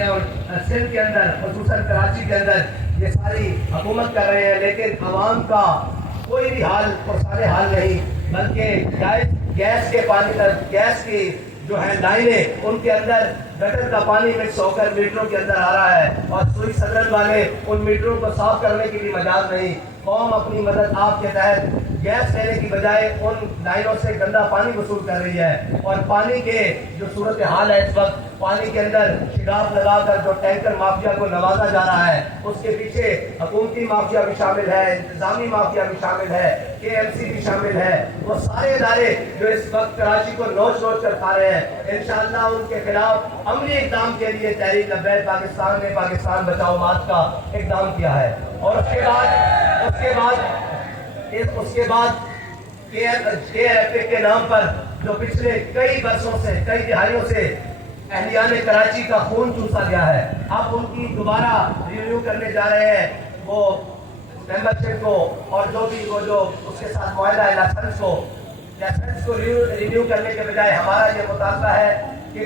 میں اور سندھ کے اندر خصوصاً کراچی کے اندر یہ ساری حکومت کر رہے ہیں، لیکن عوام کا کوئی بھی حال پرسان حال نہیں، بلکہ گیس کے پانی کا گیس کی جو ہے لائنیں ان کے اندر گٹر کا پانی مکس ہو کر میٹروں کے اندر آ رہا ہے، اور سوئی صدرن والے ان میٹروں کو صاف کرنے کی بھی مجال نہیں۔ قوم اپنی مدد آپ کے تحت گیس لینے کی بجائے ان لائنوں سے گندا پانی وصول کر رہی ہے، اور پانی کے جو صورتحال ہے اس وقت، پانی کے اندر شگاف لگا کر جو ٹینکر مافیا کو نوازا جا رہا ہے، اس کے پیچھے حکومتی مافیا بھی شامل ہے، انتظامی مافیا بھی شامل ہے، KMC بھی شامل ہے۔ وہ سارے ادارے جو اس وقت کراچی کو نوچ نوچ کر کھا رہے ہیں، انشاءاللہ ان کے خلاف عملی اقدام کے لیے تحریک لبیک پاکستان نے پاکستان بچاؤ مارچ کا اقدام کیا ہے۔ اور اس کے بعد KRFA کے نام پر جو پچھلے کئی برسوں سے کئی دہائیوں سے اہلیان کراچی کا خون چوسا گیا ہے، اب ان کی دوبارہ ریویو کرنے جا رہے ہیں، وہ ممبرشپ کو اور جو بھی وہ جو اس کے ساتھ معاہدہ ہے لائسنس کو ریویو کرنے کے بجائے ہمارا یہ مطالبہ ہے کہ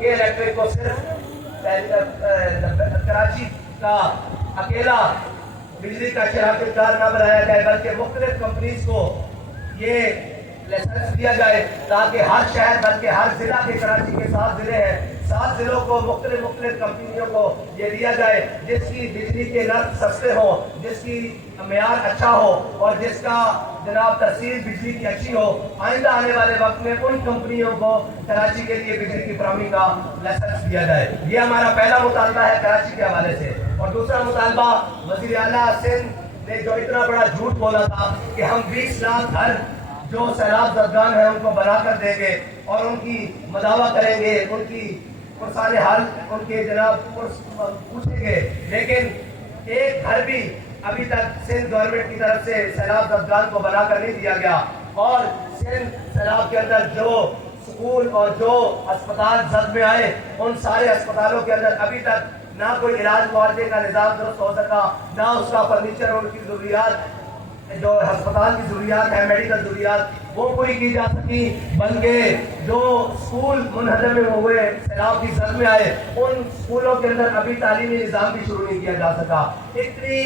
KRFA کو صرف کراچی کا اکیلا بجلی کا شراکت دار نہ بنایا جائے، بلکہ مختلف کمپنیز کو یہ لائسنس دیا جائے تاکہ ہر شہر بلکہ ہر ضلع کے کراچی کے 7 ضلع ہیں، 7 ضلعوں کو مختلف کمپنیوں کو یہ دیا جائے جس کی بجلی کے نرخ سستے ہوں، جس کی معیار اچھا ہو اور جس کا جناب ترسیل بجلی کی اچھی ہو۔ آئندہ آنے والے وقت میں ان کمپنیوں کو کراچی کے لیے بجلی کی فراہمی کا لائسنس دیا جائے۔ یہ ہمارا پہلا مطالبہ ہے کراچی کے حوالے سے۔ اور دوسرا مطالبہ، وزیر اعلیٰ سندھ نے جو اتنا بڑا جھوٹ بولا تھا کہ ہم 20 لاکھ گھر جو سیلاب زدگان ہیں ان کو بنا کر دیں گے اور ان کی مداوع کریں گے، ان کی پرسان حال ان کے جناب پوچھیں گے، لیکن ایک گھر بھی ابھی تک سندھ گورنمنٹ کی طرف سے سیلاب زدگان کو بنا کر نہیں دیا گیا۔ اور سندھ سیلاب کے اندر جو سکول اور جو اسپتال زد میں آئے، ان سارے اسپتالوں کے اندر ابھی تک نہ کوئی علاج معالجے کا نظام درست ہو سکا، نہ اس کا فرنیچر اور ان کی ضروریات جو ہسپتال کی ضروریات ہے، میڈیکل ضروریات وہ پوری کی جا سکی، بلکہ جو اسکول منہدم ہوئے سیلاب کی زد میں آئے ان اسکولوں کے اندر ابھی تعلیمی نظام بھی شروع نہیں کیا جا سکا۔ اتنی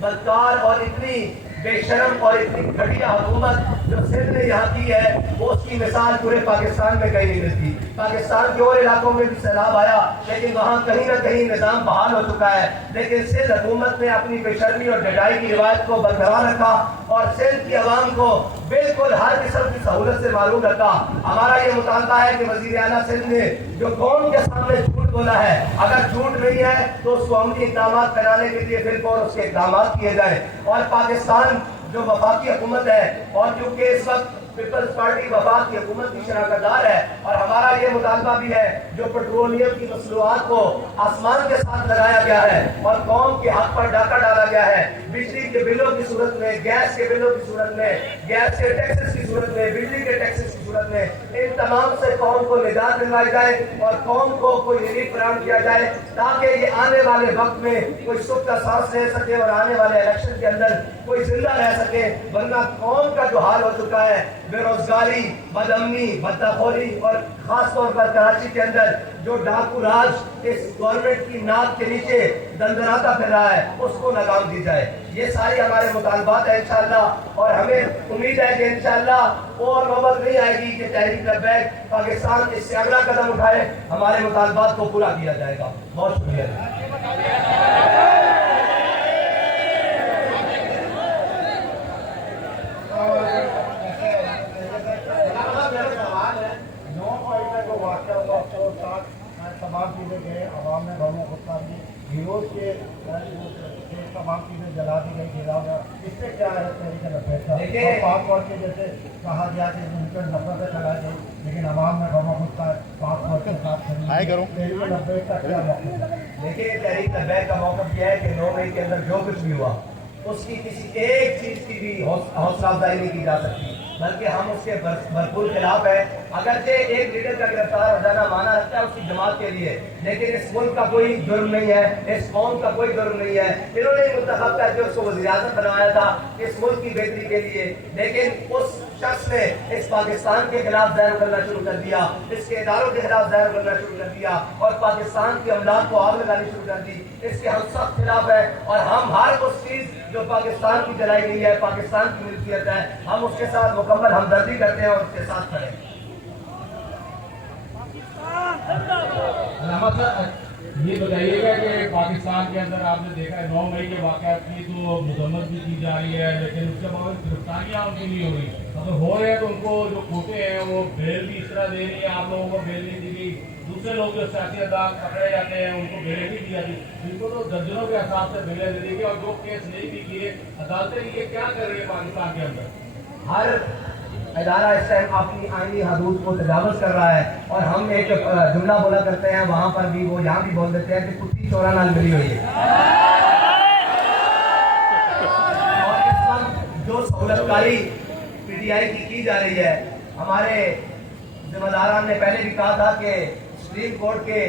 بدکار اور اتنی بے شرم اور اتنی گھٹیا حکومت جو سندھ نے یہاں کی ہے، وہ اس کی مثال پورے پاکستان میں کہیں نہیں ملتی۔ پاکستان کے اور علاقوں میں بھی سیلاب آیا لیکن وہاں کہیں نہ کہیں نظام بحال ہو چکا ہے، لیکن سندھ حکومت نے اپنی بے شرمی اور ڈھٹائی کی روایت کو برقرار رکھا اور سندھ کی عوام کو بالکل ہر قسم کی سہولت سے معلوم رکھا۔ ہمارا یہ مطالبہ ہے کہ وزیر اعلیٰ سندھ نے جو قوم کے سامنے جھوٹ بولا ہے، اگر جھوٹ نہیں ہے تو اس کو عملی اقدامات کرانے کے لیے بالکل اس کے اقدامات کیے جائیں۔ اور پاکستان جو وفاقی حکومت ہے، اور کیونکہ اس وقت پیپلز پارٹی وفاق کی حکومت کی شراکت دار ہے، اور ہمارا یہ مطالبہ بھی ہے جو پیٹرولیم کی مصنوعات کو آسمان کے ساتھ لگایا گیا ہے اور قوم کے حق پر ڈاکہ ڈالا گیا ہے، بجلی کے بلوں کی صورت میں، گیس کے بلوں کی صورت میں، گیس کے ٹیکسز کی صورت میں، بجلی کے ٹیکسز کی صورت میں، ان تمام سے قوم کو نجات دلوائی جائے اور قوم کو کوئی ریلیف فراہم کیا جائے تاکہ یہ آنے والے وقت میں کوئی سکھ کا سانس لے سکے اور آنے والے الیکشن کے اندر کوئی زندہ رہ سکے۔ ورنہ قوم کا جو حال ہو چکا ہے، بے روزگاری، بد امنی، بھتاخوری، اور خاص طور پر کراچی کے اندر جو ڈاکو راج اس گورنمنٹ کی ناک کے نیچے دندناتا پھر رہا ہے، اس کو لگام دی جائے۔ یہ ساری ہمارے مطالبات ہیں انشاءاللہ، اور ہمیں امید ہے کہ انشاءاللہ اور نوبت نہیں آئے گی کہ تحریک لبیک پاکستان اس سے اگلا قدم اٹھائے، ہمارے مطالبات کو پورا کیا جائے گا۔ بہت شکریہ۔ تمام چیزیں گئے، عوام نے بھروں خود دی، ہیروز کے تمام چیزیں جلا دی گئی، گرا گیا، اس سے کیا ہے تحریک لبیک کا؟ پاسپورٹ کے جیسے کہا گیا کہ ان پر نفرتیں چلائی گئی، لیکن عوام نے بھروں خود کا پاسپورٹ کے ساتھ تحریک لبیک کا کیا موقف ہے؟ دیکھیے، تحریک لبیک کا موقف یہ ہے کہ 9 مئی کے اندر جو کچھ بھی ہوا اس کی کسی ایک چیز کی بھی حوصلہ افزائی نہیں کی جا سکتی، بلکہ ہم اس کے بھرپور خلاف ہیں۔ اگرچہ ایک لیڈر کا گرفتار ہو جانا مانا رکھتا ہے اس کی جماعت کے لیے، لیکن اس ملک کا کوئی جرم نہیں ہے، اس قوم کا کوئی جرم نہیں ہے۔ انہوں نے منتخب کر کے اس کو وزیر اعظم بنایا تھا اس ملک کی بہتری کے لیے، لیکن اس شخص نے اس پاکستان کے خلاف زہر اگلنا شروع کر دیا، اس کے اداروں کے خلاف زہر اگلنا شروع کر دیا اور پاکستان کے املاک کو آگ لگانی شروع کر دی، اس کے ہم سخت خلاف ہیں اور ہم ہر اس چیز جو پاکستان کی جلائی گئی ہے، پاکستان کی ملکیت ہے، ہم اس کے ساتھ مکمل ہمدردی کرتے ہیں اور اس کے ساتھ کھڑے ہیں۔ علامہ صاحب یہ بتائیے گا کہ پاکستان کے اندر آپ نے دیکھا ہے 9 مئی کے واقعات کی تو مذمت بھی کی جا رہی ہے، لیکن اس کے بعد گرفتاریاں ان کی نہیں ہو رہی، اگر ہو رہے ہیں تو ان کو جو کوٹے ہیں وہ بیل بھی اس طرح دے رہی ہے، آپ لوگوں کو بیل نہیں دی گئی، دوسرے لوگ جو سیاسی انداز پکڑے جاتے ہیں ان کو بیلیں بھی دی جاتی، ان کو تو درجنوں کے حساب سے بیلیں دے دی گئی، اور جو کیس نہیں بھی کیے عدالتیں یہ کیا کر رہی ہے پاکستان کے اندر؟ ہر ادارہ اس ٹائم اپنی آئینی حدود کو تجاوز کر رہا ہے اور ہم ایک جملہ بولا کرتے ہیں وہاں پر بھی وہ یہاں بھی بول دیتے ہیں کہ کتی چورا نال ملی ہوئی ہے، اور اس وقت جو سہولت کاری پی ٹی آئی کی جا رہی ہے، ہمارے ذمہ داران نے پہلے بھی کہا تھا کہ سپریم کورٹ کے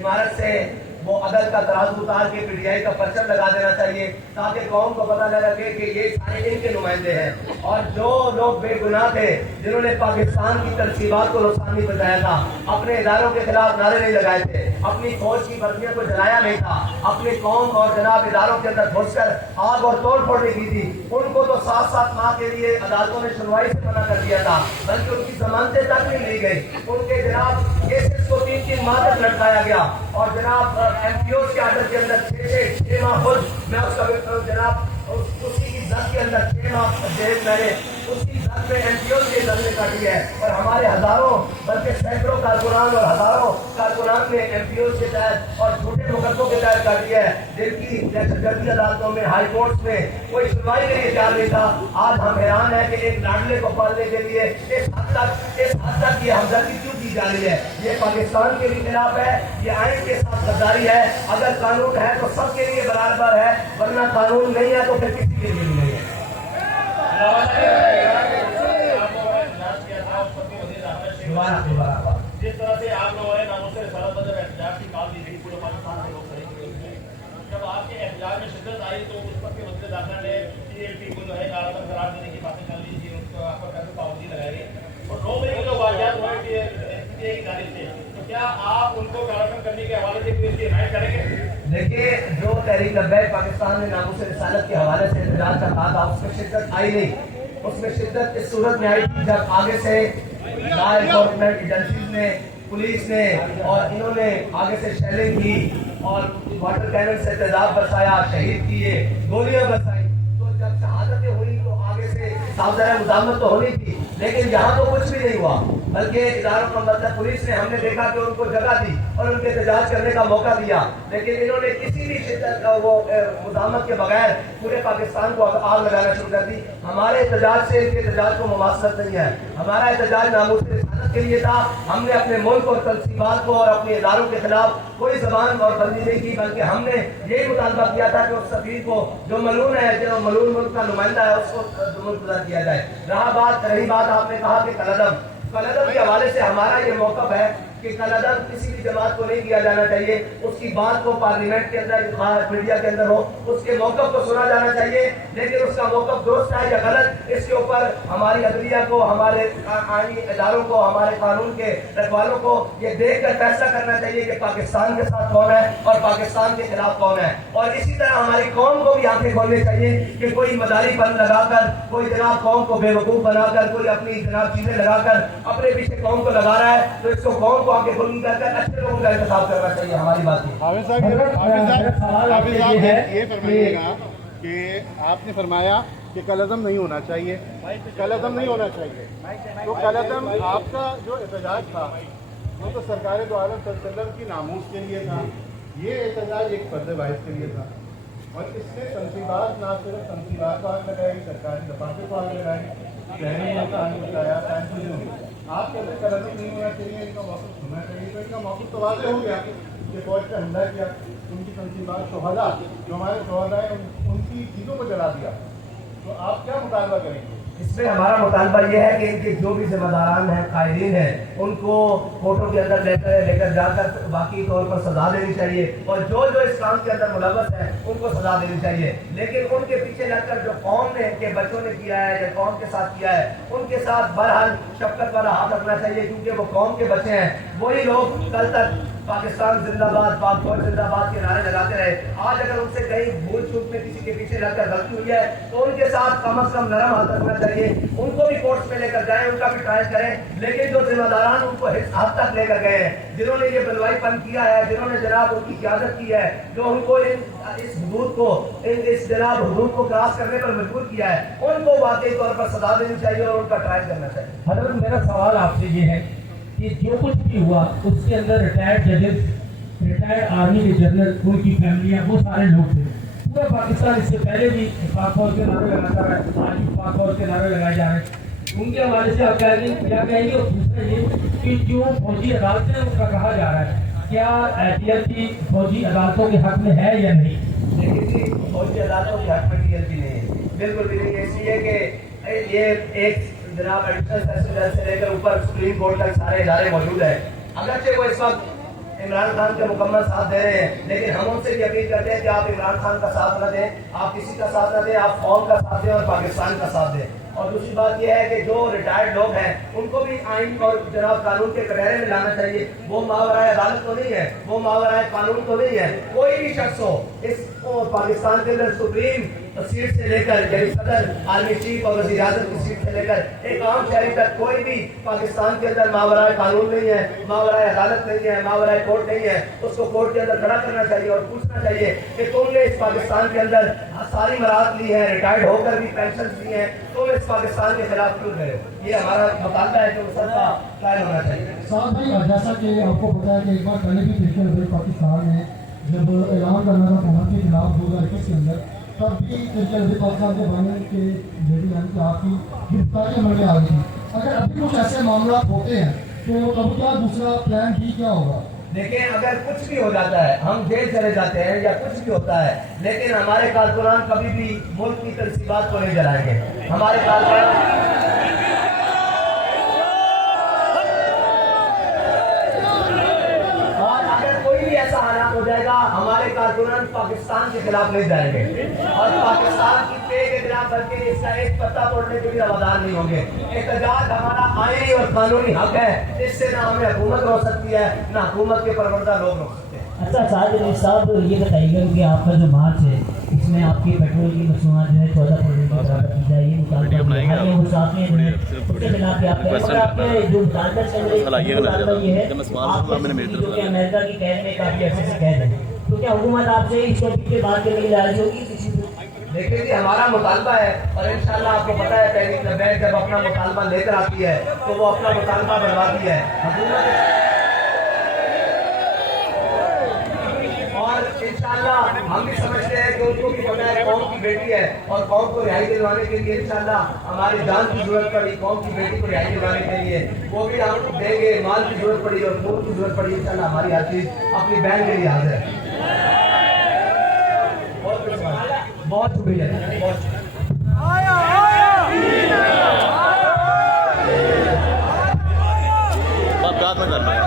عمارت سے وہ عدل کا ترازو اتار کے پی ٹی آئی کا پرچم لگا دینا چاہیے تاکہ قوم کو پتہ لگے کہ یہ سارے ان کے نمائندے ہیں، اور جو لوگ بے گناہ تھے جنہوں نے پاکستان کی تنصیبات کو نقصان نہیں پہنچایا تھا، اپنے اداروں کے خلاف نعرے نہیں لگائے تھے، اپنی فوج کی بردیوں کو جلایا نہیں تھا، اپنی قوم اور جناب اداروں کے اندر گھس کر آگ اور توڑ پھوڑ نہیں کی تھی، ان کو تو 7 ماہ کے لیے عدالتوں نے سنوائی سے منع کر دیا تھا، بلکہ ان کی ضمانتیں تک نہیں لی گئی، ان کے جناب کیسز کو 3 ماہ تک لٹکایا گیا، اور جناب ایم پی اوز کے آرڈر کے اندر 6 ماہ خود میں اس کا جناب اسی کی زد کے اندر 6 ماہ جیل میں نے اسی زد میں ایم پی اوز کے زد میں کاٹی ہے، اور ہمارے ہزاروں بلکہ سینکڑوں کارکنان اور ہزاروں کارکنان نے ایم پی اوز کے تحت اور جھوٹے مقدموں کے تحت کاٹی ہے، جن کی دہشت گردی عدالتوں میں ہائی کورٹس میں کوئی سنوائی کے لیے تیار نہیں تھا۔ آج ہم حیران ہیں کہ ایک لاڈلے کو پالنے کے لیے اس حد تک یہ ہمدردی کیوں کی جا رہی ہے؟ یہ پاکستان کے بھی خلاف ہے، یہ آئین کے ساتھ غداری ہے، اگر قانون ہے تو سب کے لیے برابر ہے، ورنہ قانون نہیں ہے تو پھر کسی کے لیے نہیں ہے۔ جس طرح سے آپ لوگوں نے ناموں سے رسالت بدر احتجاج کی کال دی تھی، پورے پاکستان سے لوگ شریک ہوئے، جب آپ کے احتجاج میں شدت آئی تو اس وقت کے وزیر داخلہ نے ٹی ایل پی کو جو ہے غارت قرار دینے کی باتیں کر لی تھی، اس کو آپ پر کیسے پابندی لگائی گئی، اور 9 مئی کے جو واقعات ہوئے پی ٹی آئی کی جانب سے، تو کیا آپ ان کو کارروائی کرنے کے حوالے سے کوئی حمایت کریں گے؟ دیکھیے، جو تحریک لبیک پاکستان نے ناموس رسالت کے حوالے سے احتجاج کا کہا تھا اس میں شدت آئی نہیں، اس میں شدت اس صورت میں آئی تھی جب آگے سے لا انفورسمنٹ ایجنسیز نے، پولیس نے اور انہوں نے آگے سے شیلنگ کی اور واٹر کینن سے تیزاب برسایا، شہید کیے، گولیاں برسائی، تو جب شہادتیں ہوئی تو آگے سے صاف ظاہر مزاحمت تو ہونی تھی، لیکن یہاں تو کچھ بھی نہیں ہوا، بلکہ اداروں کا مطلب پولیس نے، ہم نے دیکھا کہ ان کو جگہ دی اور ان کے احتجاج کرنے کا موقع دیا، لیکن انہوں نے کسی بھی شدت وہ مزاحمت کے بغیر پورے پاکستان کو آگ لگانا شروع کر دی۔ ہمارے احتجاج سے ان کے احتجاج کو مماثلت نہیں ہے، ہمارا احتجاج ناموس رسالت کے لیے تھا، ہم نے اپنے ملک اور تنصیبات کو اور اپنے اداروں کے خلاف کوئی زبان اور بندی نہیں کی، بلکہ ہم نے یہی مطالبہ کیا تھا کہ اس سفیر کو جو ملعون ہے، جو ملعون ملک کا نمائندہ ہے، اس کو ملک گزار کیا جائے۔ رہی بات آپ نے کہا کہ کالعدم کے حوالے سے ہمارا یہ موقف ہے کہ کالعدم کسی بھی جماعت کو نہیں کیا جانا چاہیے، اس کی بات کو پارلیمنٹ کے اندر، میڈیا کے اندر ہو، اس کے موقف کو سنا جانا چاہیے، لیکن اس کا موقف درست ہے یا غلط، اس کے اوپر ہماری عدلیہ کو، ہمارے آئینی اداروں کو، ہمارے قانون کے رکھوالوں کو یہ دیکھ کر فیصلہ کرنا چاہیے کہ پاکستان کے ساتھ کون ہے اور پاکستان کے خلاف کون ہے، اور اسی طرح ہماری قوم کو بھی آنکھیں کھولنی چاہیے کہ کوئی مداری بند لگا کر، کوئی جناب قوم کو بے وقوف بنا کر، کوئی اپنی جناب چیزیں لگا کر اپنے پیچھے قوم کو لگا رہا ہے، تو اس کو قوم کو آگے بلند کر کر اچھے لوگوں کا انتخاب کرنا چاہیے۔ ہماری بات یہ فرمائیے گا کہ آپ نے فرمایا کہ کالعدم نہیں ہونا چاہیے، کالعدم نہیں ہونا چاہیے، تو کالعدم آپ کا جو احتجاج تھا وہ تو سرکار دو عالم صلی اللہ علیہ وسلم کی ناموس کے لیے تھا، یہ احتجاج ایک فرد واحد کے لیے تھا، اور اس سے تنصیبات، نہ صرف تنصیبات کو آگ لگائی، سرکاری دفاتر کو آگ لگائی، ذہنی کا آگ بتایا، آپ کے اندر کالعدم نہیں ہونا چاہیے، ان کا موقف ہونا چاہیے، تو ان کا موقف تو واضح ہو گیا کہ فوج پہ حملہ کیا، ان کی تنصیبات شہداء جو ہمارے شہداء ہیں ان کی چیزوں کو جلا دیا، تو آپ کیا مطالبہ کریں گے؟ اس میں ہمارا مطالبہ یہ ہے کہ ان کے جو بھی ذمہ داران ہیں، قائدین ہیں، ان کو کوٹوں کے اندر لے کر جا کر باقی طور پر سزا دینی چاہیے، اور جو اس کام کے اندر ملوث ہیں ان کو سزا دینی چاہیے، لیکن ان کے پیچھے لگ کر جو قوم نے کے بچوں نے کیا ہے یا قوم کے ساتھ کیا ہے، ان کے ساتھ بہرحال شفقت والا ہاتھ رکھنا چاہیے، کیونکہ وہ قوم کے بچے ہیں، وہی لوگ کل تک پاکستان زندہ باد، پاک فوج زندہ باد کے نعرے لگاتے رہے۔ آج اگر ان سے کہیں بھول چوک میں کسی کے پیچھے لگ کر غلطی ہوئی ہے تو ان کے ساتھ کم از کم نرم ہاتھ رکھنا چاہیے، ان کو بھی کورٹس میں لے کر جائیں، ان کا بھی ٹرائل کریں، لیکن جو ذمہ داران ان کو حد تک لے کر گئے ہیں، جنہوں نے یہ بلوائی پن کیا ہے، جنہوں نے جناب ان کی قیادت کی ہے، جو ان کو اس جناب حدود کو کراس کرنے پر مجبور کیا ہے، ان کو واقعی طور پر سزا دینی چاہیے اور ان کا ٹرائل کرنا چاہیے۔ حضرت میرا سوال آپ سے یہ ہے کہ جو کچھ بھی ہوا اس کے اندر ریٹائرڈ ججز، ریٹائرڈ آرمی کے جنرل، ان کی فیملیاں، وہ سارے لوگ تھے۔ پورا پاکستان اس سے پہلے بھی پاک فوج کے نعرے لگاتا رہا ہے، آج بھی پاک فوج کے نعرے لگائے جا رہے ہیں، ان کے حوالے سے آپ کیا کہیں گے؟ اور دوسرا یہ کہ جو فوجی عدالتیں ہیں اس کا کہا جا رہا ہے، کیا TLP فوجی عدالتوں کے حق میں ہے یا نہیں؟ لیکن جی فوجی عدالتوں کے حق میں TLP نہیں ہے، بالکل بھی نہیں ہے، اس لیے کہ یہ ایک جناب ایڈیشنل سیشن جج سے لے کر اوپر سپریم کورٹ تک سارے ادارے موجود ہیں، اگرچہ وہ اس وقت عمران خان کا مکمل ساتھ دے رہے ہیں، لیکن ہم ان سے بھی اپیل کرتے ہیں کہ آپ عمران خان کا ساتھ نہ دیں، آپ کسی کا ساتھ نہ دیں، آپ قوم کا ساتھ دیں اور پاکستان کا ساتھ دیں۔ اور دوسری بات یہ ہے کہ جو ریٹائرڈ لوگ ہیں ان کو بھی آئین اور جناب قانون کے کٹہرے میں لانا چاہیے، وہ ماورائے عدالت تو نہیں ہے، وہ ماورائے قانون تو نہیں ہے، کوئی بھی شخص ہو اس پاکستان کے اندر سپریم سیٹ سے لے کر یعنی صدر، آرمی چیف اور وزیر اعظم کی سیٹ سے لے کر ایک عام شہری تک کوئی بھی پاکستان کے اندر ماورائے قانون نہیں ہے، ماورائے عدالت نہیں ہے، ماورائے کورٹ نہیں ہے، اس کو کورٹ کے اندر کھڑا کرنا چاہیے اور پوچھنا چاہیے کہ تم نے اس پاکستان کے اندر ساری مراحت لی ہے، ریٹائرڈ ہو کر بھی پینشنز لی ہیں، تم اس پاکستان کے خلاف کیوں گئے ہو؟ یہ ہمارا مطالبہ ہے کہ اس کا قائل ہونا چاہیے۔ صاحب بھائی، جیسا کہ آپ کو پتا ہے کہ ایک بار پہلے بھی تحریک انصاف پاکستان نے جب اعلان کرنا تھا حکومت کے خلاف 2021 کے اندر، تب بھی تحریک انصاف پاکستان کے بانی کے لیڈی یعنی کہ آپ کی گرفتاری عمل میں آ گئی تھی۔ اگر ابھی کچھ ایسے معاملات ہوتے ہیں تو اب کیا دوسرا پلان بھی کیا ہوگا؟ دیکھیں، اگر کچھ بھی ہو جاتا ہے، ہم جیل چلے جاتے ہیں یا کچھ بھی ہوتا ہے، لیکن ہمارے کارکنان کبھی بھی ملک کی تنصیبات کو نہیں جلائیں گے۔ ہمارے کارکنان ایسا حالات ہو جائے گا، ہمارے کارکنان پاکستان کے خلاف نہیں جائیں گے اور پاکستان کی پے کے خلاف، بلکہ اس کا ایک پتہ توڑنے کے بھی روادار نہیں ہوں گے۔ احتجاج ہمارا آئینی اور قانونی حق ہے، اس سے نہ ہمیں حکومت روک سکتی ہے، نہ حکومت کے پروردہ لوگ روک سکتے ہیں۔ اچھا سعد صاحب، یہ بتائیے گا کہ آپ کا جو مارچ ہے اس میں آپ کی پیٹرول کی مصنوعات جو ہے 14 فروری کی برابر کی جائے، یہ مطالبہ ہے، وہ ساتھ میں جو ہے اس کے خلاف آپ کے جو مطالبہ چل رہی ہے یہ ہے جو کہ امریکہ کی قید میں کافی عرصے سے قید ہے، تو کیا حکومت آپ سے اس ٹاپک پہ بات کرنے کے لیے راضی ہوگی؟ دیکھیں جی، ہمارا مطالبہ ہے اور انشاءاللہ آپ کو پتہ ہے تحریک لبیک جب اپنا مطالبہ لے کر آتی ہے تو وہ اپنا مطالبہ بنواتی ہے اور انشاءاللہ ہم بھی سمجھتے ہیں کہ ان کو بھی پتہ ہے قوم کی بیٹی ہے اور قوم کو رہائی دلوانے کے لیے انشاءاللہ ہماری جان کی ضرورت پڑی، قوم کی بیٹی کو رہائی دلوانے کے لیے وہ بھی ہم دیں گے، مال کی ضرورت پڑی اور خون کی ضرورت پڑی، انشاءاللہ ہماری ہر چیز اپنی بہن کے لیے حاضر ہے۔ بہت شکریہ، بہت شکریہ۔